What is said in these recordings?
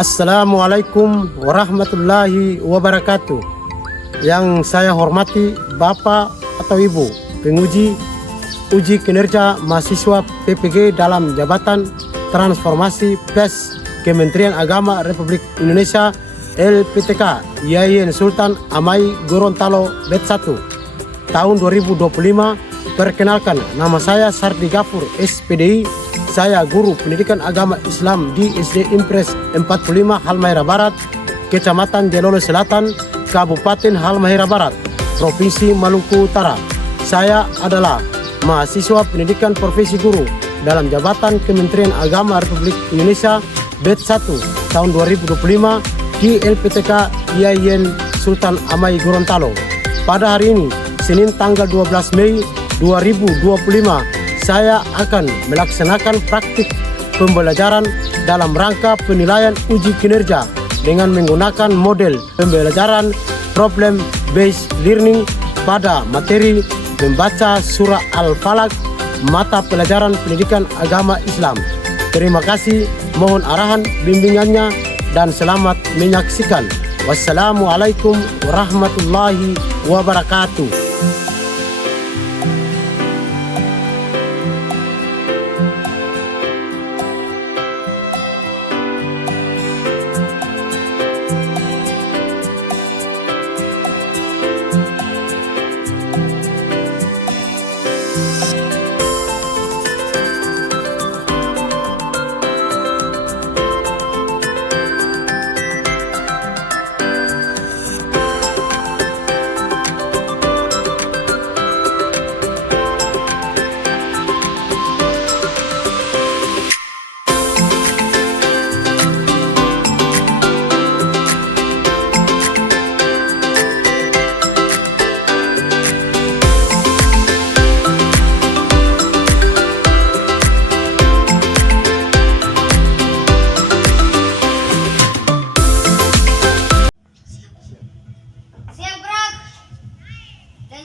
Assalamualaikum warahmatullahi wabarakatuh. Yang saya hormati Bapak atau Ibu penguji uji kinerja mahasiswa PPG dalam Jabatan Transformasi PES Kementerian Agama Republik Indonesia LPTK Yayan Sultan Amai Gorontalo Bet 1 tahun 2025. Perkenalkan, nama saya Sardi Gafur SPDI. Saya guru pendidikan agama Islam di SD Impres 45 Halmahera Barat, Kecamatan Jelolo Selatan, Kabupaten Halmahera Barat, Provinsi Maluku Utara. Saya adalah mahasiswa pendidikan profesi guru dalam Jabatan Kementerian Agama Republik Indonesia Bet 1 tahun 2025 di LPTK Yayan Sultan Amai Gorontalo. Pada hari ini, Senin tanggal 12 Mei 2025, saya akan melaksanakan praktik pembelajaran dalam rangka penilaian uji kinerja dengan menggunakan model pembelajaran problem based learning pada materi membaca surah Al-Falaq mata pelajaran pendidikan agama Islam. Terima kasih, mohon arahan bimbingannya dan selamat menyaksikan. Wassalamualaikum warahmatullahi wabarakatuh.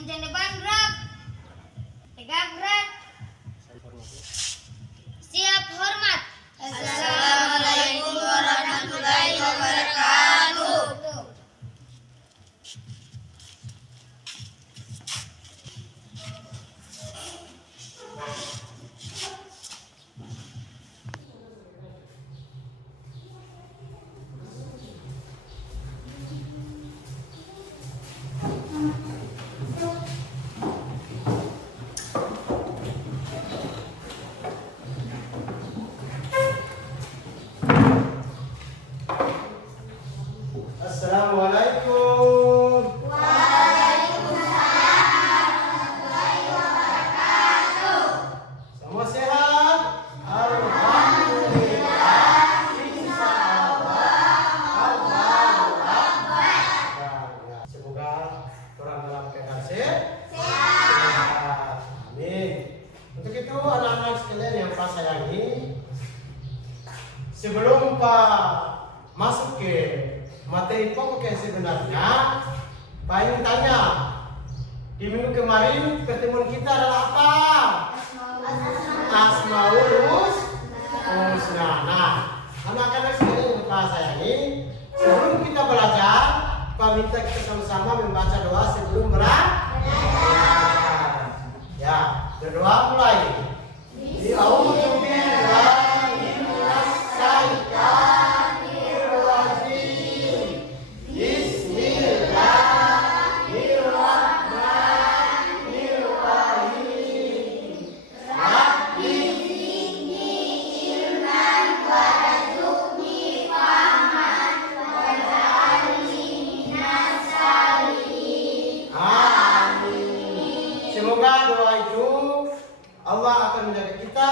Jangan depan gerak, tegak gerak, siap hormat. Assalamualaikum warahmatullahi wabarakatuh. Assalamualaikum. Waalaikumsalam warahmatullahi wabarakatuh. Semua sehat? Alhamdulillah. Insyaallah. Allahu Akbar. Semoga orang dalam keadaan sehat. Amin. Untuk itu anak-anak sekalian yang Pak sayangi, sebelum Pak masuk ke materi pokok yang sebenarnya, Pak ingin tanya, di minggu kemarin pertemuan kita adalah apa? Asmaul Husna. Nah, anak-anak sekalian yang Pak sayangi, sebelum kita belajar, Pak minta kita sama-sama membaca doa sebelum belajar. Ya, berdoa mulai. Semoga doa itu Allah akan menjaga kita,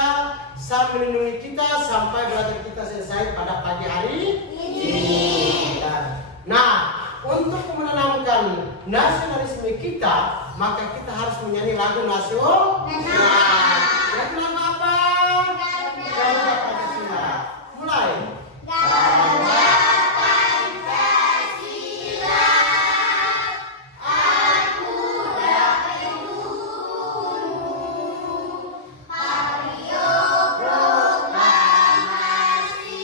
melindungi kita sampai belajar kita selesai pada pagi hari ini. Nah, untuk menanamkan nasionalisme kita, maka kita harus menyanyi lagu nasional. Lagu apa? Garuda Pancasila. Mulai. Proklamasi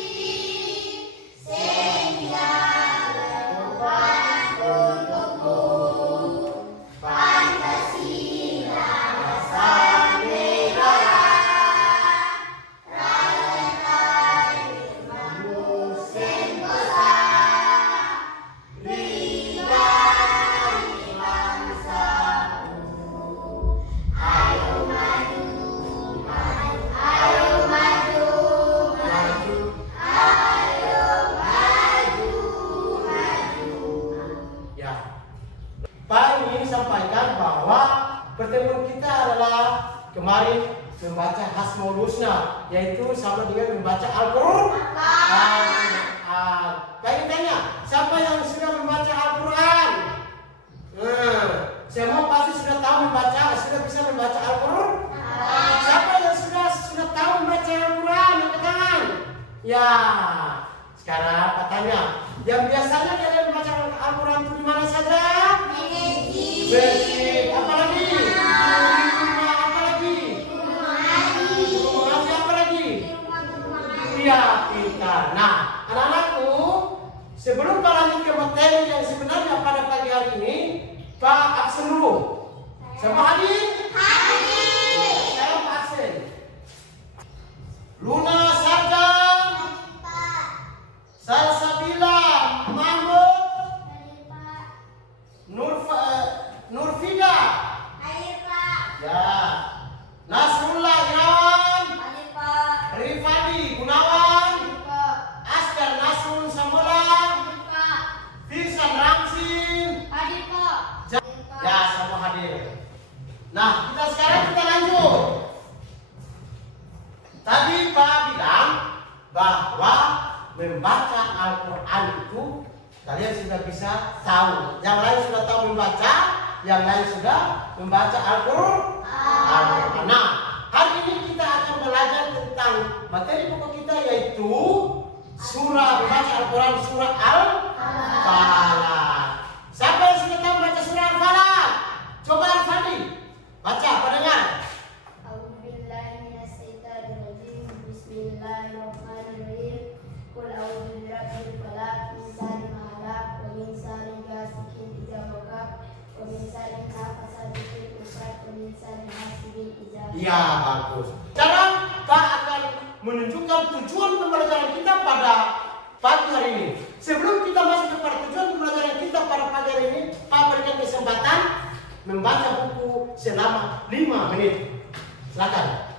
pertemuan kita adalah kemarin membaca Hasmaul Husna, yaitu sama dengan membaca Al-Quran. Baik tanya, siapa yang sudah membaca Al-Quran? Semua pasti sudah tahu membaca, sudah bisa membaca Al-Quran. Siapa yang sudah tahu membaca Al-Quran? Angkat tangan. Ya, sekarang apa tanya? Yang biasanya kalian membaca Al-Quran itu di mana saja? Masjid. Apa lagi? Apa lagi? Rumah apa lagi? Iya, pintar. Nah, anak-anakku, sebelum Pak lanjut ke materi yang sebenarnya pada pagi hari ini, Pak absen dulu. Siapa hadir? Hadir. Saya Pak absen. Luna Sarjan, Salsabila Mahmud, Nurfida, ya, Nasrullah Irawan, Rifadi Gunawan, Askar Nasrul Samola, Firsan Ramsin, ya semua hadir. Nah, sekarang kita lanjut. Tadi Pak bilang bahwa membaca Al-Quran itu kalian sudah bisa tahu. Yang lain sudah tahu membaca, yang lain sudah membaca Al-Quran. Nah, hari ini kita akan belajar tentang materi pokok kita, yaitu surah membaca Al-Quran, surah Al-Falaq. Siapa yang sudah tahu membaca surah Al-Falaq? Coba Al-Fadi baca, pendengar. Bismillahirrahmanirrahim. Qul a'udzu birabbil falaq, min syarri ma khalaq, wa min syarri ghasiqin idza waqab, wa min syarri nafasatin fil 'uqad, wa min syarri hasidin idza hasad. Ya, bagus. Sekarang Pak akan menunjukkan tujuan pembelajaran kita pada pagi hari ini. Sebelum kita masuk kepada tujuan pembelajaran kita pada pagi hari ini, Pak berikan kesempatan membaca buku selama 5 menit. Silakan.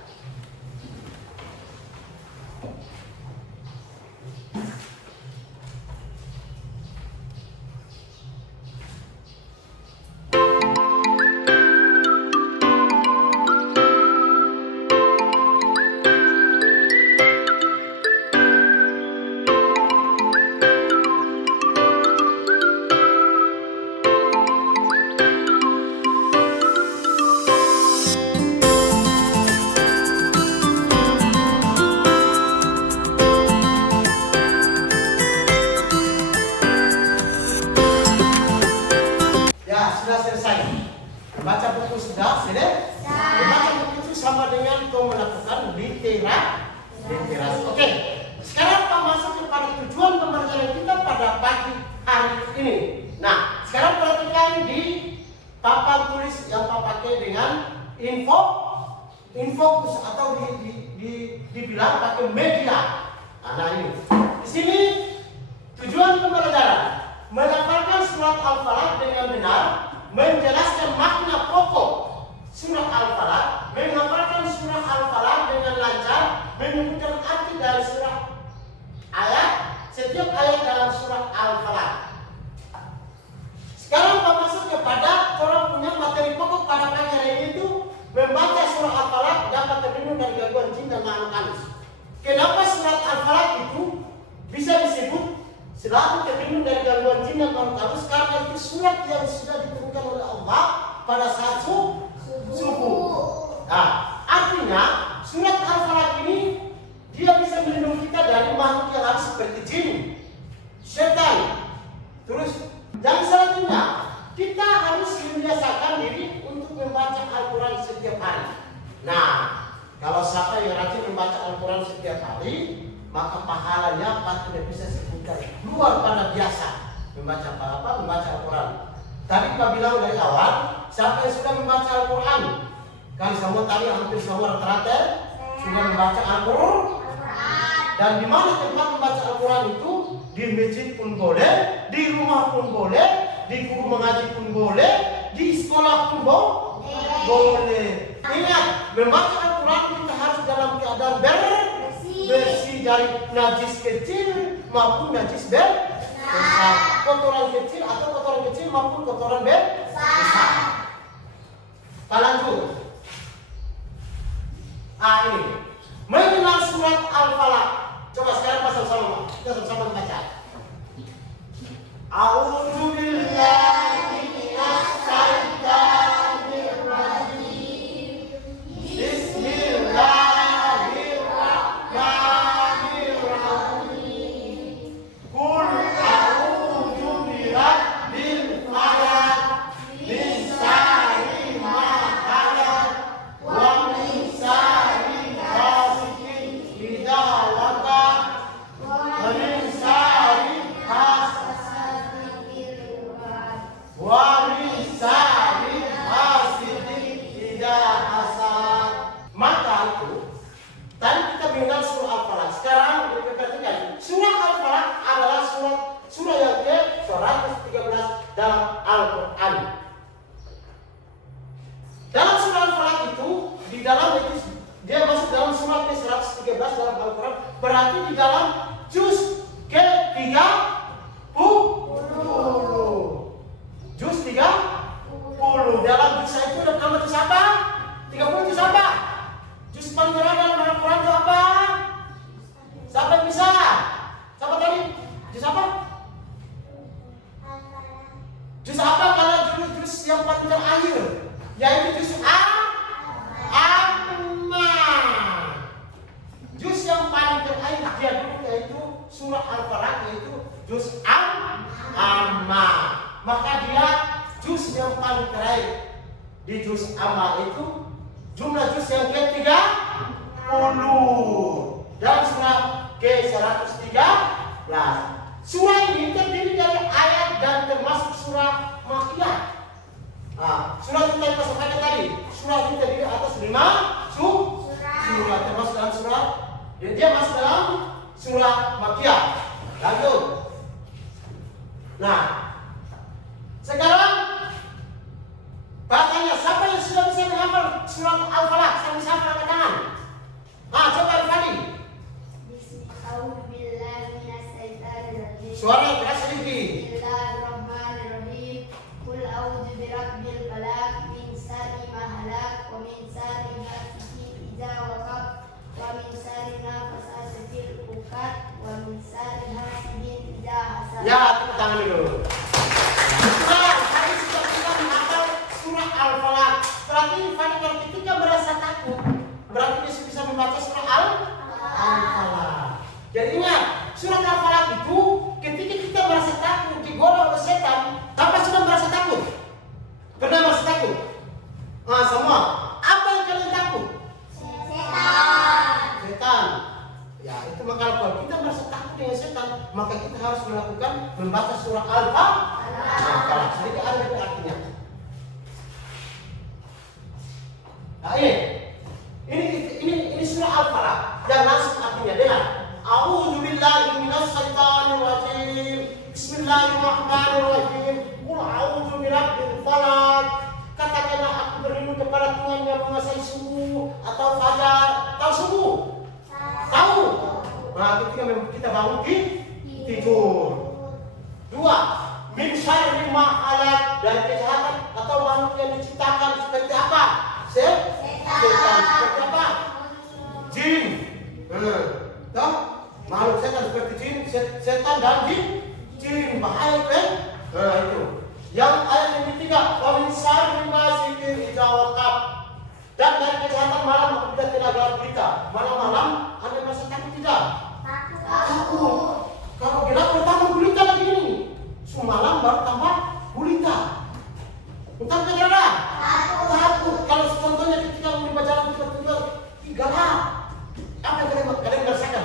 Membaca buku sudah, membaca buku itu sama dengan kau melakukan literasi. Oke, sekarang Pak masuk kepada tujuan pembelajaran kita pada pagi hari ini. Nah, sekarang perhatikan di papan tulis yang Pak pakai dengan infocus atau dibilang pakai media. Nah, ini di sini tujuan pembelajaran melafalkan surat Al-Falaq dengan benar, menjelaskan makna pokok surah Al-Falaq, menghafalkan surah Al-Falaq dengan lancar, menyebutkan arti dari surah ayat, setiap ayat dalam surah Al-Falaq. Sekarang Pak masuk kepada orang punya materi pokok pada pagi hari ini itu membaca surah Al-Falaq dapat terlindung dari gangguan jin dan makhluk halus. Kenapa surat Al-Falaq itu bisa disebut selalu terlindung dari gangguan jin dan makhluk halus? Karena itu surat yang sudah diturunkan oleh Allah pada saat subuh. Nah, artinya surat Al-Falaq ini dia bisa melindungi kita dari makhluk yang halus seperti jin, setan. Terus yang selanjutnya kita harus membiasakan diri untuk membaca Al-Quran setiap hari. Nah, kalau siapa yang rajin membaca Al-Quran setiap hari, maka pahalanya tidak bisa sebutkan luar pada biasa membaca Al-Quran. Tadi Pak bilang dari awal, siapa yang sudah membaca Al-Quran? Kan semua tadi hampir semua rata-rata sudah membaca Al-Quran. Dan di mana tempat membaca Al-Quran itu? Di masjid pun boleh, di rumah pun boleh, di guru mengaji pun boleh, di sekolah pun boleh. Ingat, membaca Al-Quran kita harus dalam keadaan bersih dari najis kecil maupun najis besar, kotoran kecil atau kotoran kecil maupun kotoran besar. Kalian dalam itu dia masuk dalam surat ke-113 dalam Al-Quran, berarti di dalam juz ke-30. Juz 30. Dalam juz itu ada nama juz apa? 30 juz apa? Juz paling terakhir dalam Al-Quran itu apa? Siapa yang bisa? Siapa tadi? Juz apa? Juz apa kalau juz yang paling terakhir? Yaitu juz Amma. Juz yang paling terakhir dia dulu yaitu surah Al-Falaq, yaitu juz Amma. Maka dia juz yang paling terakhir. Di juz Amma itu jumlah juz yang ke-30 dalam surah ke-113. Surah ini terdiri dari ayat dan termasuk surah Makkiyah. Surah itu tadi masuk ayat tadi. Surah itu terdiri atas 5 surah termasuk dalam surah. Dia masuk dalam surah Makkiyah. Lanjut. Nah, sekarang bertanya, siapa yang sudah bisa menghafal surah Al-Falaq? Saya bisa angkat tangan. Coba Rifani. Suara yang keras sedikit. Bismillahirrahmanirrahim. Qul a'udzu birabbil falaq min syarri ma khalaq wa min syarri ghasiqin idza waqab wa min syarri nafasati fil 'uqad wa min syarri hasidin idza hasad. Ya, tepuk tangan dulu. Nah, hari sudah kita menghafal surah Al-Falaq. Berarti Rifani kalau ketika merasa takut, berarti dia bisa membaca surah Al-Falaq. Jadi ingat, surah Al-Falaq itu ketika kita merasa takut, digoda oleh setan, apa sudah merasa takut? Pernah merasa takut? Semua. Apa yang kalian takut? Setan. Ya, itu maka kalau kita merasa takut dengan setan, maka kita harus melakukan membaca surah Al-Falaq. Sedikit ada itu artinya. Nah, ini surah Al-Falaq yang langsung artinya dengar. A'udzu billahi minasy syaithanir rajim. Bismillahirrahmanirrahim. Qul a'udzu birabbil falaq. Katakanlah aku berlindung kepada Tuhan yang menguasai subuh atau fajar. Tahu subuh? Tahu. Nah, ketika kita bangun tidur. 2. Min syarri ma khalaq, dari kejahatan atau makhluk yang diciptakan seperti apa? Setan. Seperti apa? Jin. Tahu? Makhluk setan seperti jin, setan dan jin bahaya kan? Nah itu. Yang ayat yang ketiga, wa min syarri ghasiqin idza waqab. Dan dari kejahatan malam apabila telah gelap gulita. Malam-malam Anda merasa takut tidak? Takut. Kalau gelap pertama gulita lagi ini. Semalam baru tambah gulita. Entah kenapa? Takut. Kalau contohnya ketika mau berjalan tiba-tiba gelap. Apa yang kalian merasakan?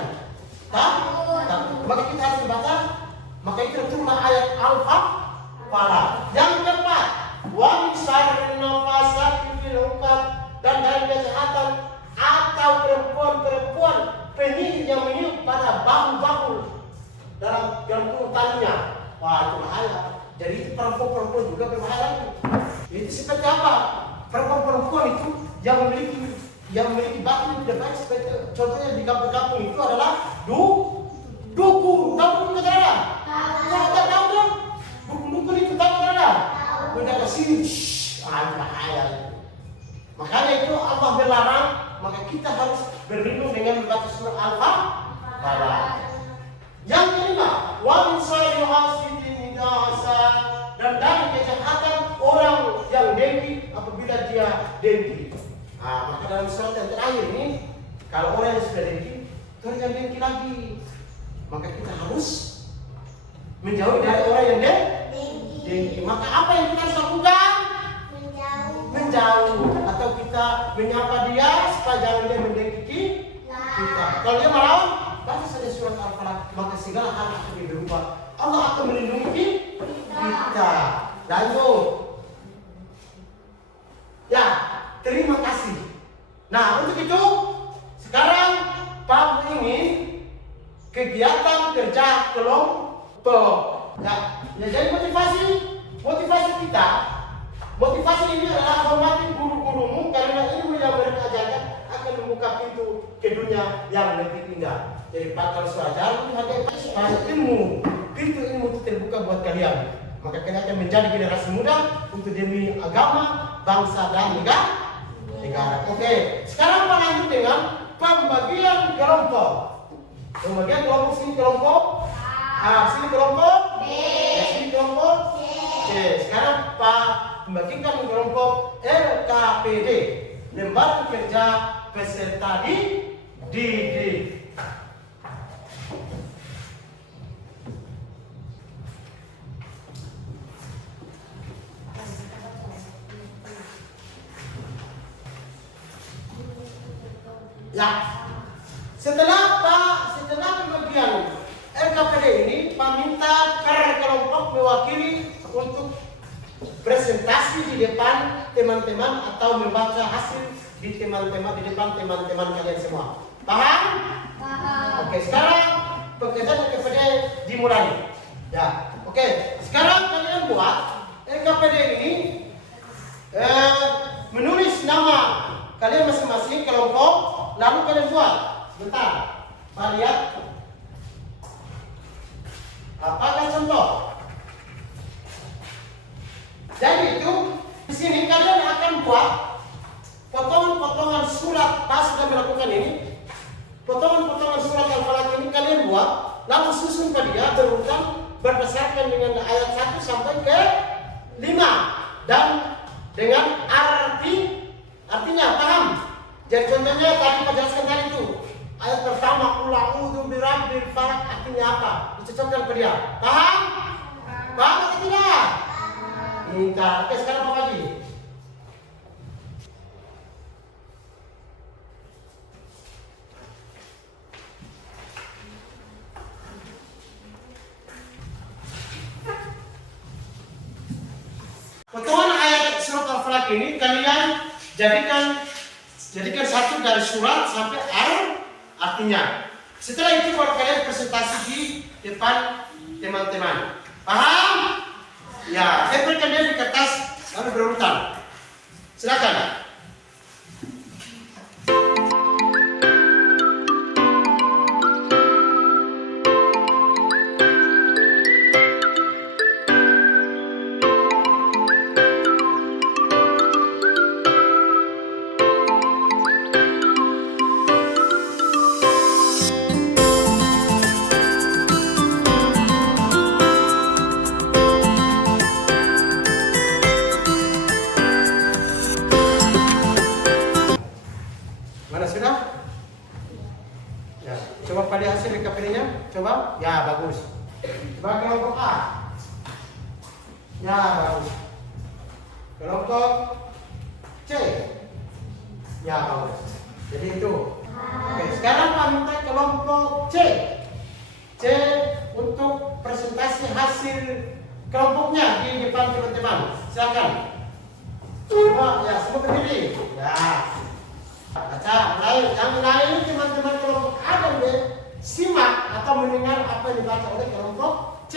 Takut. Maka kita harus membaca. Maka itu turunlah ayat Al-Falaq. Yang keempat, wa min syarri nafasati fil 'uqad, dan dari kejahatan atau perempuan-perempuan penyihir yang meniup pada bahu-bahu dalam talinya. Wah, itu bahaya. Jadi perempuan-perempuan juga berbahaya. Itu seperti apa? Perempuan-perempuan itu yang memiliki batin yang tidak baik, seperti contohnya di kampung-kampung itu adalah dukun. Tahu dukun ada? Tahu dong? Dukun itu tahu ada? Udah kesini, bahaya. Makanya itu Allah melarang, maka kita harus berlindung dengan membaca surah Al-Falaq. Yang kelima, wa min syarri hasidin idza hasad, dan dari kejahatan orang yang dengki apabila dia dengki. Maka dalam surat yang terakhir ini, kalau orang yang sudah dengki, terus yang dengki lagi, maka kita harus menjauh dari orang yang dengki. Maka apa yang kita harus lakukan? Menjauh. Atau kita menyapa dia supaya jangan dia mendengki kita. Kalau dia melawan, baca saja surat Al-Falaq, maka segala hal akan berubah. Allah akan melindungi kita. Lanjut. Ya, terima kasih. Nah, untuk itu sekarang Pak ingin kegiatan kerja kelompok. Ya, jadi motivasi kita. Motivasi ini adalah hormati guru-gurumu karena ilmu yang mereka ajarkan dunia yang lebih indah. Jadi Pak kalau sewajar supaya ilmu, pintu ilmu itu terbuka buat kalian. Maka kalian akan menjadi generasi muda untuk demi agama, bangsa dan negara. Oke, sekarang Pak lanjut dengan pembagian kelompok. Pembagian kelompok sini kelompok A, sini kelompok B, sini kelompok C. Sekarang Pak membagikan kelompok LKPD, Lembaga Kerja Peserta Didik. Ya, setelah pembagian LKPD ini, Pak minta per kelompok mewakili untuk presentasi di depan teman-teman atau membaca hasil di depan teman-teman kalian semua. Paham? Paham. Oke, sekarang pekerjaan LKPD dimulai. Ya, oke. Sekarang kalian buat LKPD ini menulis nama kalian masing-masing kelompok. Lalu kalian buat, bentar, Pak lihat. Apakah contoh? Jadi itu di sini kalian akan buat potongan-potongan surat. Pas sudah melakukan ini, potongan-potongan surat Al-Falaq ini kalian buat, lalu susun pada dia berurutan berdasarkan dengan ayat 1 sampai ke 5 dan dengan artinya paham. Jadi contohnya tadi Pak jelaskan tadi itu ayat pertama qul a'udzu birabbil falaq artinya apa? Dicocokkan ke dia. Paham? Paham atau tidak? Pintar. Oke, sekarang Pak Haji. Potongan ayat surat Al-Falaq ini kalian jadikan satu dari surat sampai artinya. Setelah itu baru kalian presentasi di depan teman-teman. Paham? Ya, saya berikan dia di kertas lalu berurutan. Silakan. Coba pada hasil LKPD-nya, coba, ya bagus. Coba kelompok A, ya bagus. Kelompok C, ya bagus. Jadi itu. Oke, sekarang Pak minta kelompok C untuk presentasi hasil kelompoknya di depan teman-teman. Silakan. Coba, ya semua berdiri. Ya. Baca, yang lain teman-teman kelompok A dan B simak atau mendengar apa yang dibaca oleh kelompok C.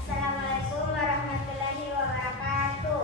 Assalamualaikum warahmatullahi wabarakatuh.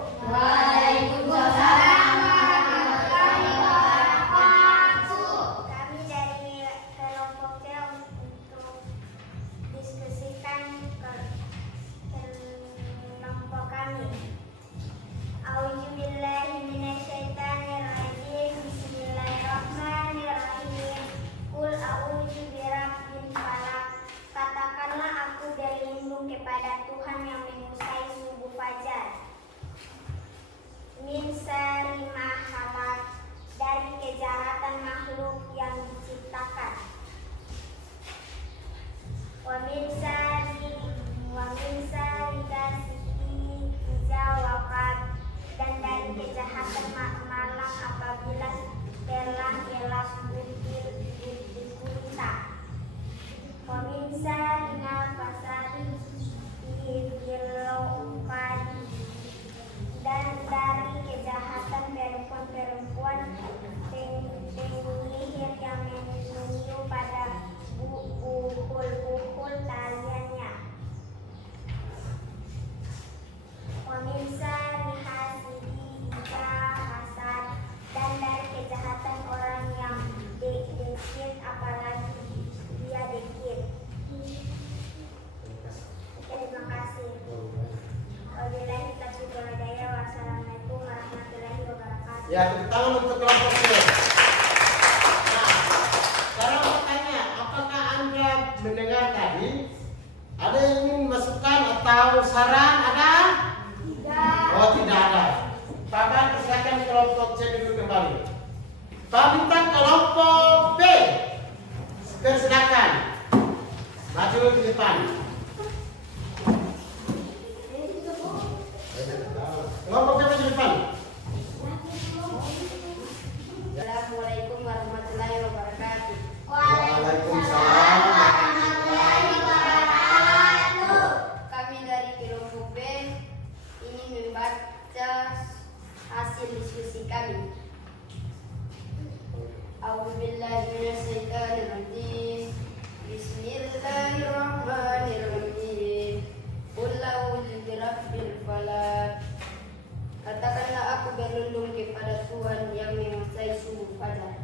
Ya, tepuk tangan untuk kelompok B. Nah, sekarang bertanya, apakah Anda mendengar tadi? Ada yang ingin masukan atau saran? Ada? Tidak. Oh, tidak ada. Pak, silakan kelompok C dulu kembali. Pak Bintang, kelompok B. Silakan. Maju ke depan. Kelompok B maju depan. Assalamualaikum warahmatullahi wabarakatuh. Waalaikumsalam warahmatullahi wabarakatuh. Kami dari kelompok B ingin membaca hasil diskusi kami. A'udzubillahi minasyaitonirrajim. Bismillahirrahmanirrahim. Qul a'udzu birabbil falaq. Katakanlah aku berlindung kepada Tuhan yang menguasai subuh fajar.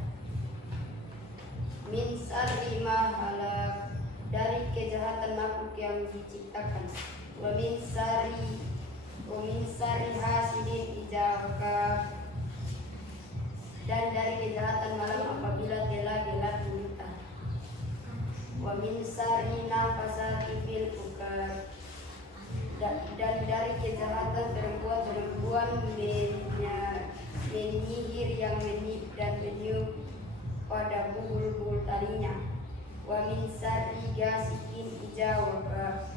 Min syarri ma khalaq, dari kejahatan makhluk yang diciptakan. Wa min syarri hasidin idza waqab, dan dari kejahatan malam apabila telah gelap gulita. Wa min syarri nafasati fil uqad, dan dari kejahatan perempuan menyihir yang menip dan meniup pada bulu-bulu talinya. Wa min syarri ghasiqin idza waqab,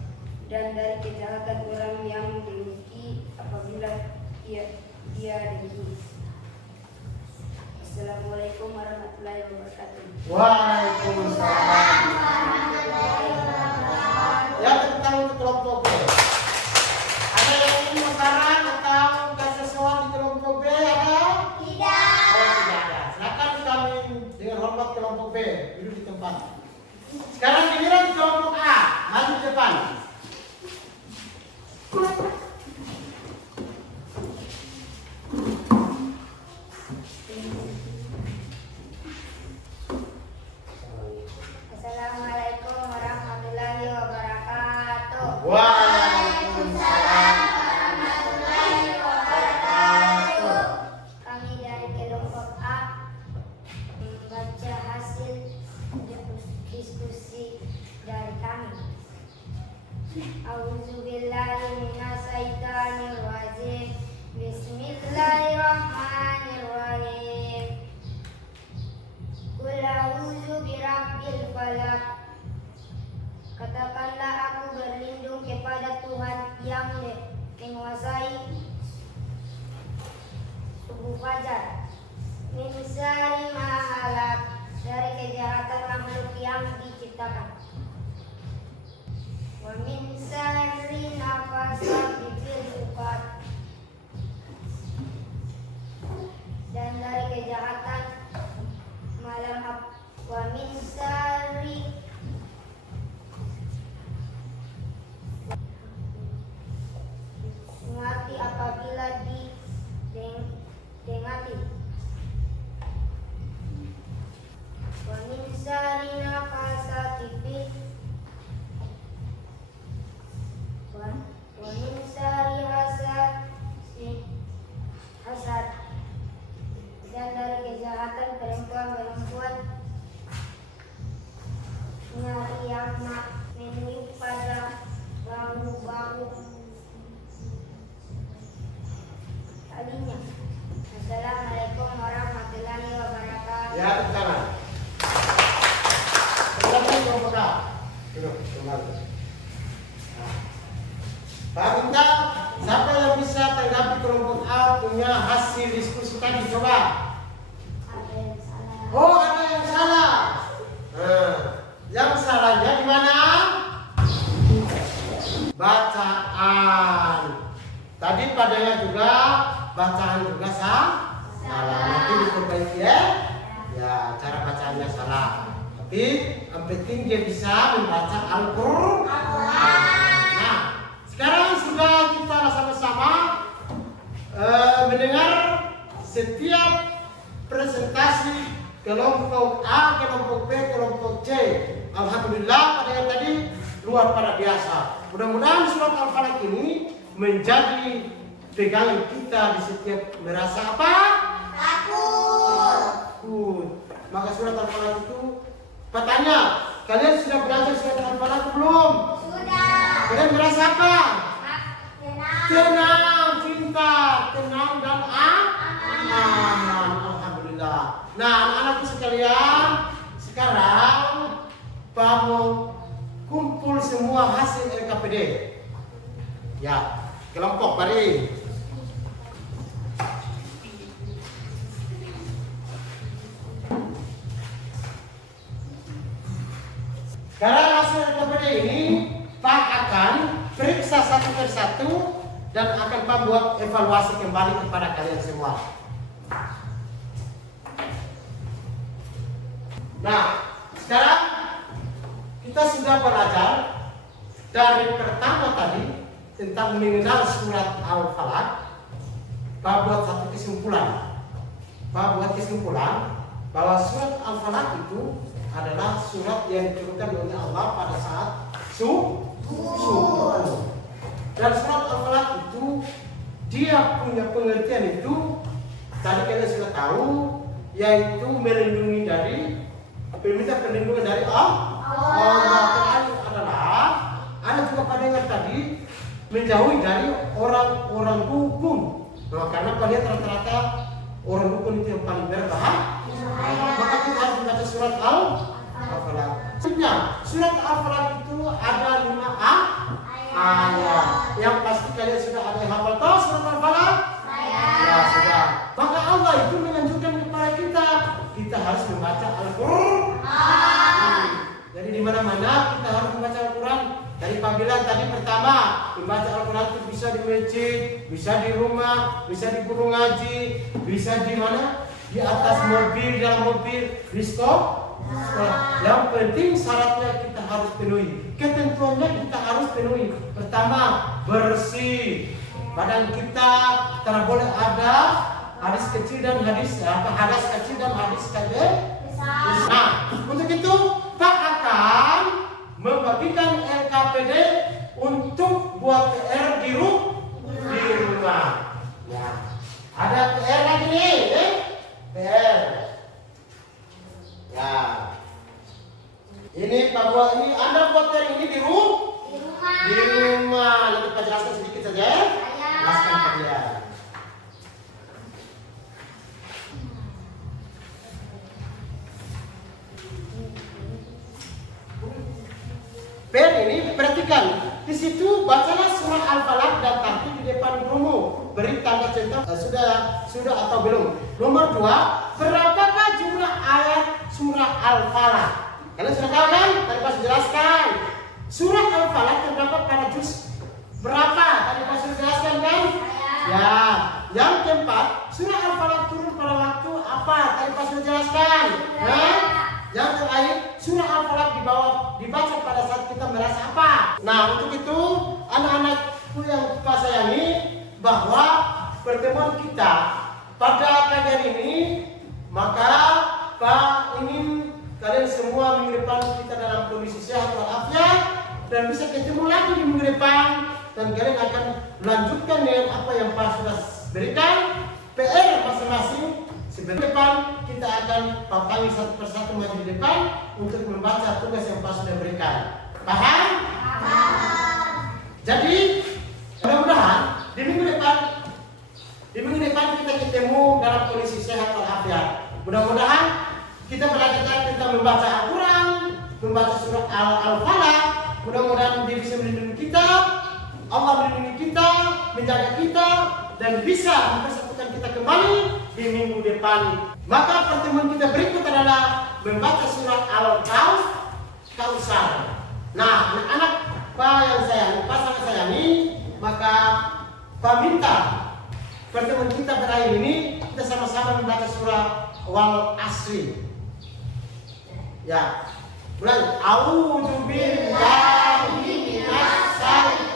dan dari kejahatan orang yang dengki apabila dia dengki. Assalamualaikum warahmatullahi wabarakatuh. Waalaikumsalam. Ya, tepuk tangan untuk kelompok B. Ada yang ingin saran atau kasih sesuatu di kelompok B? Ada? Tidak. Oh, tidak ada. Silakan kami dengan hormat kelompok B duduk di tempat. Sekarang giliran kelompok A, maju ke depan. Assalamualaikum warahmatullahi wabarakatuh. Waalaikumsalam warahmatullahi wabarakatuh. Kami dari kelompok A membaca hasil diskusi dari kami. A'udzubillahi minasyaitonirrajim. Bismillahirrahmanirrahim. Qul a'udzu birabbil falaq. Katakanlah aku berlindung kepada Tuhan yang menguasai subuh fajar. Min syarri ma khalaq, dari kejahatan makhluk yang diciptakan. Wa min syarri nafasati fil uqad, dan dari kejahatan malam. Wa min syarri mati apabila dengati. Wa min syarri nafasati fil wa min syarri hasad, dan dari kejahatan perempuan yang meniup pada bahu-bahu talinya. Assalamualaikum warahmatullahi wabarakatuh. Ya, tepuk tangan. Silakan kelompok A. Duduk kembali. Nah. Pak Bintang, siapa yang bisa tanggapi kelompok A punya hasil diskusi tadi? Coba. Ada yang salah. Oh, ada yang salah. Nah, yang salahnya di mana? Bacaan. Tadi padanya juga bacaan juga salah. Nanti diperbaiki ya. Ya, cara bacaannya salah. Tapi yang penting dia bisa membaca Al-Qur'an. Nah, sekarang sudah kita sama-sama mendengar setiap presentasi kelompok A, kelompok B, kelompok C. Alhamdulillah pada yang tadi luar pada biasa. Mudah-mudahan surat Al-Falaq ini menjadi pegangan kita di setiap merasa apa? Maka surat Al-Falaq itu bertanya, kalian sudah belajar surat Al-Falaq belum? Sudah. Kalian merasa apa? Tenang. Tenang, pintar, tenang dan aman. Alhamdulillah. Nah, anak-anakku sekalian, sekarang kamu kumpul semua hasil LKPD. Ya, kelompok mari. Karena hasil LKPD ini Pak akan periksa satu persatu dan akan Pak buat evaluasi kembali kepada kalian semua. Nah, sekarang kita sudah belajar dari pertama tadi tentang mengenal surat Al-Falaq. Pak buat satu kesimpulan. Pak buat kesimpulan bahwa surat Al-Falaq itu adalah surat yang diturunkan oleh Allah pada saat subuh. Dan surat Al-Falaq itu dia punya pengertian itu tadi kalian sudah tahu, yaitu melindungi dari meminta perlindungan dari Allah. Terakhir adalah ada juga pandangan tadi menjauhi dari orang-orang dukun. Nah, karena kalian rata-rata orang dukun itu yang paling berbahaya. Maka kita harus membaca surat Al-Falaq. Surat Al-Falaq itu ada 5 ayat. Yang pasti kalian sudah ada yang hafal tahu surat Al-Falaq? Ya sudah. Maka Allah itu menganjurkan kepada kita harus membaca Al-Quran. Jadi di mana-mana kita harus membaca Al-Quran. Dari panggilan tadi pertama, membaca Al-Quran itu bisa di masjid, bisa di rumah, bisa di guru ngaji, bisa di mana? Di atas mobil, dalam mobil, di sekolah. Yang penting syaratnya kita harus penuhi. Ketentuannya kita harus penuhi. Pertama, bersih. Badan kita tidak boleh ada hadis kecil dan hadas kecil dan hadis besar. Nah, untuk itu Pak akan membagikan LKPD untuk buat PR di rumah. Ya. Ada PR lagi nih, PR. Ya. Ini Pak buat ini, Anda buat PR ini di rumah. Di rumah. Nanti Pak jelaskan sedikit saja. Jelaskan ke dia. PR ini perhatikan. Di situ bacalah surah Al-Falaq dan tartib di depan rumu. Beri tanda centang sudah atau belum. Nomor 2, berapakah jumlah ayat surah Al-Falaq? Kalian sudah tahu kan? Tadi Pak jelaskan. Surah Al-Falaq terdapat pada juz berapa? Tadi Pak sudah jelaskan kan? Ya. Yang keempat, surah Al-Falaq turun pada waktu apa? Tadi Pak sudah jelaskan. Yang terakhir, surah Al-Falaq dibaca pada saat kita merasa apa? Nah, untuk itu anak-anakku yang Pak sayangi, bahwa pertemuan kita pada kajian ini, maka Pak ingin kalian semua minggu depan kita dalam kondisi sehat walafiat dan bisa ketemu lagi di minggu depan, dan kalian akan melanjutkan dengan apa yang Pak sudah berikan PR masing-masing. Sebelum depan kita akan papangi satu persatu maju di depan untuk membaca tugas yang Pak sudah berikan. Paham? Paham. Jadi mudah-mudahan di minggu depan kita ketemu dalam kondisi sehat walafiat. Mudah-mudahan kita belajar tentang membaca Al-Quran, membaca surah Al-Falaq. Mudah-mudahan dia bisa melindungi kita, Allah melindungi kita, menjaga kita, dan bisa mempersatukan kita kembali di minggu depan. Maka pertemuan kita berikut adalah membaca surah Al-Kautsar. Nah, anak-anak Pak yang sayangi, Pak sangat sayangi, maka Pak minta pertemuan kita berakhir ini kita sama-sama membaca surah Wal Asri. Ya, mulai. A'udzu billahi minasy